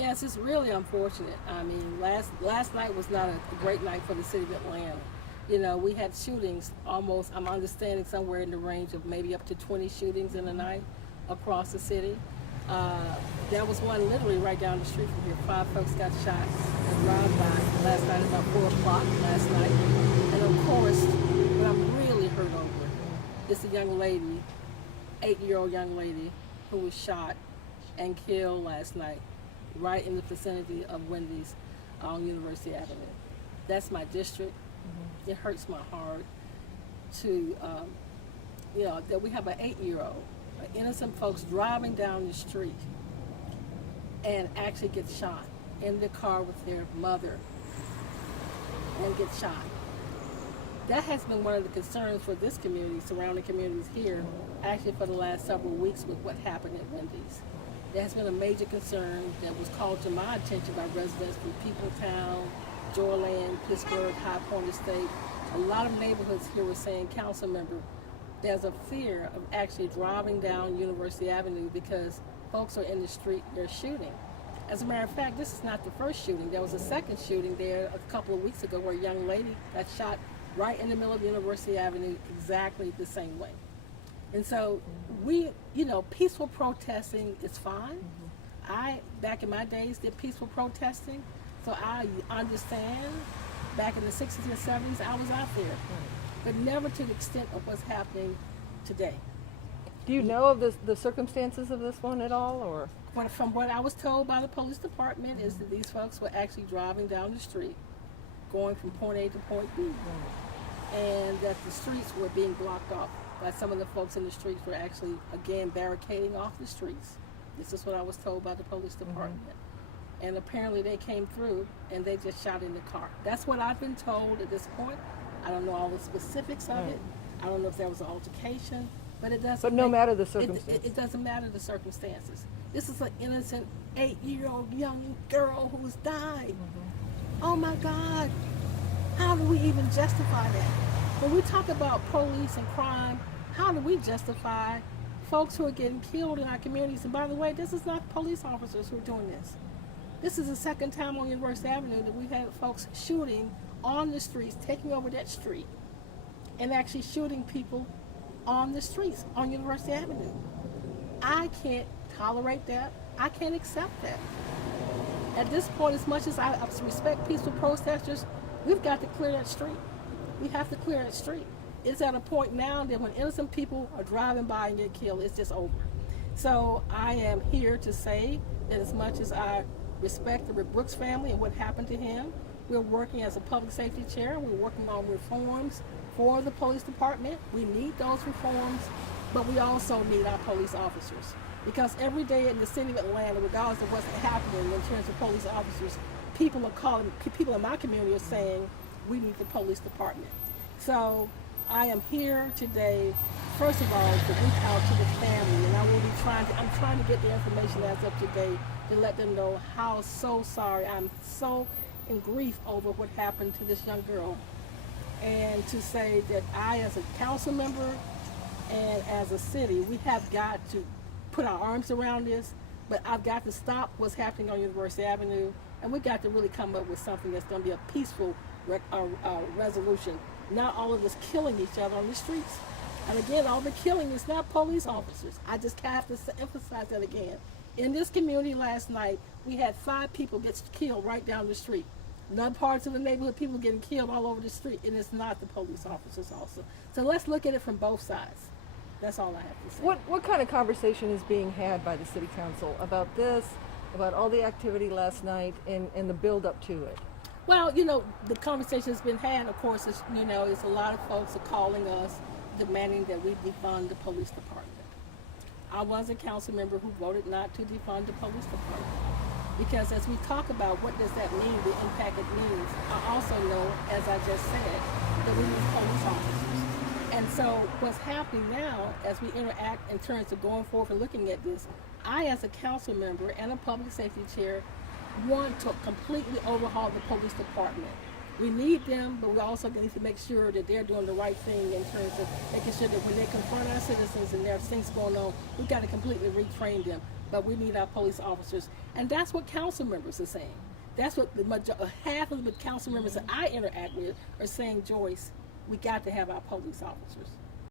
Yes, it's really unfortunate. I mean, last night was not a great night for the city of Atlanta. You know, we had shootings almost, I'm understanding somewhere in the range of maybe up to 20 shootings in a night across the city. There was one literally right down the street from here. 5 folks got shot at drive-by last night about 4 o'clock last night. And of course, what I'm really hurt over is a young lady, 8-year-old young lady, who was shot and killed last night right in the vicinity of Wendy's on University Avenue. That's my district. It hurts my heart to, that we have an 8-year-old, innocent folks driving down the street and actually get shot in the car with their mother and get shot. That has been one of the concerns for this community, surrounding communities here, actually for the last several weeks with what happened at Wendy's. There has been a major concern that was called to my attention by residents from Peopletown, Joyland, Pittsburgh, High Point Estate. A lot of neighborhoods here were saying, council member, there's a fear of actually driving down University Avenue because folks are in the street, they're shooting. As a matter of fact, this is not the first shooting. There was a second shooting there a couple of weeks ago where a young lady got shot right in the middle of University Avenue exactly the same way. And so peaceful protesting is fine. I, back in my days, did peaceful protesting. So I understand back in the 60s and 70s, I was out there, but never to the extent of what's happening today. Do you know of the circumstances of this one at all, or? From what I was told by the police department is that these folks were actually driving down the street, going from point A to point B, and that the streets were being blocked off by some of the folks in the streets were actually, again, barricading off the streets. This is what I was told by the police department. And apparently they came through and they just shot in the car. That's what I've been told at this point. I don't know all the specifics of it. I don't know if there was an altercation, but it doesn't. But no matter the circumstances. It doesn't matter the circumstances. This is an innocent 8-year-old young girl who's died. Oh my God. How do we even justify that? When we talk about police and crime, how do we justify folks who are getting killed in our communities? And by the way, this is not police officers who are doing this. This is the second time on University Avenue that we've had folks shooting on the streets, taking over that street, and actually shooting people on the streets on University Avenue. I can't tolerate that. I can't accept that. At this point, as much as I respect peaceful protesters, we've got to clear that street. We have to clear that street. It's at a point now that when innocent people are driving by and get killed, it's just over. So I am here to say that as much as I respect the Brooks family and what happened to him, we're working as a public safety chair. We're working on reforms for the police department. We need those reforms, but we also need our police officers. Because every day in the city of Atlanta, regardless of what's happening in terms of police officers, people in my community are saying, we need the police department. So I am here today, first of all, to reach out to the family, and I'm trying to get the information as of today to let them know how so sorry. I'm so in grief over what happened to this young girl. And to say that I, as a council member and as a city, we have got to put our arms around this, but I've got to stop what's happening on University Avenue, and we've got to really come up with something that's going to be a peaceful resolution. Not all of us killing each other on the streets. And again, all the killing is not police officers. I just have to emphasize that again. In this community last night, we had 5 people get killed right down the street. In other parts of the neighborhood, people getting killed all over the street, and it's not the police officers also. So let's look at it from both sides. That's all I have to say. What kind of conversation is being had by the city council about this, about all the activity last night and the build up to it? Well, the conversation has been had, of course, is a lot of folks are calling us, demanding that we defund the police department. I was a council member who voted not to defund the police department. Because as we talk about what does that mean, the impact it means, I also know, as I just said, that we need police officers. And so what's happening now, as we interact in terms of going forward and looking at this, I, as a council member and a public safety chair, want to completely overhaul the police department. We need them, but we also need to make sure that they're doing the right thing in terms of making sure that when they confront our citizens and there are things going on, we've got to completely retrain them. but we need our police officers. And that's what council members are saying. That's what half of the council members that I interact with are saying, Joyce, we got to have our police officers.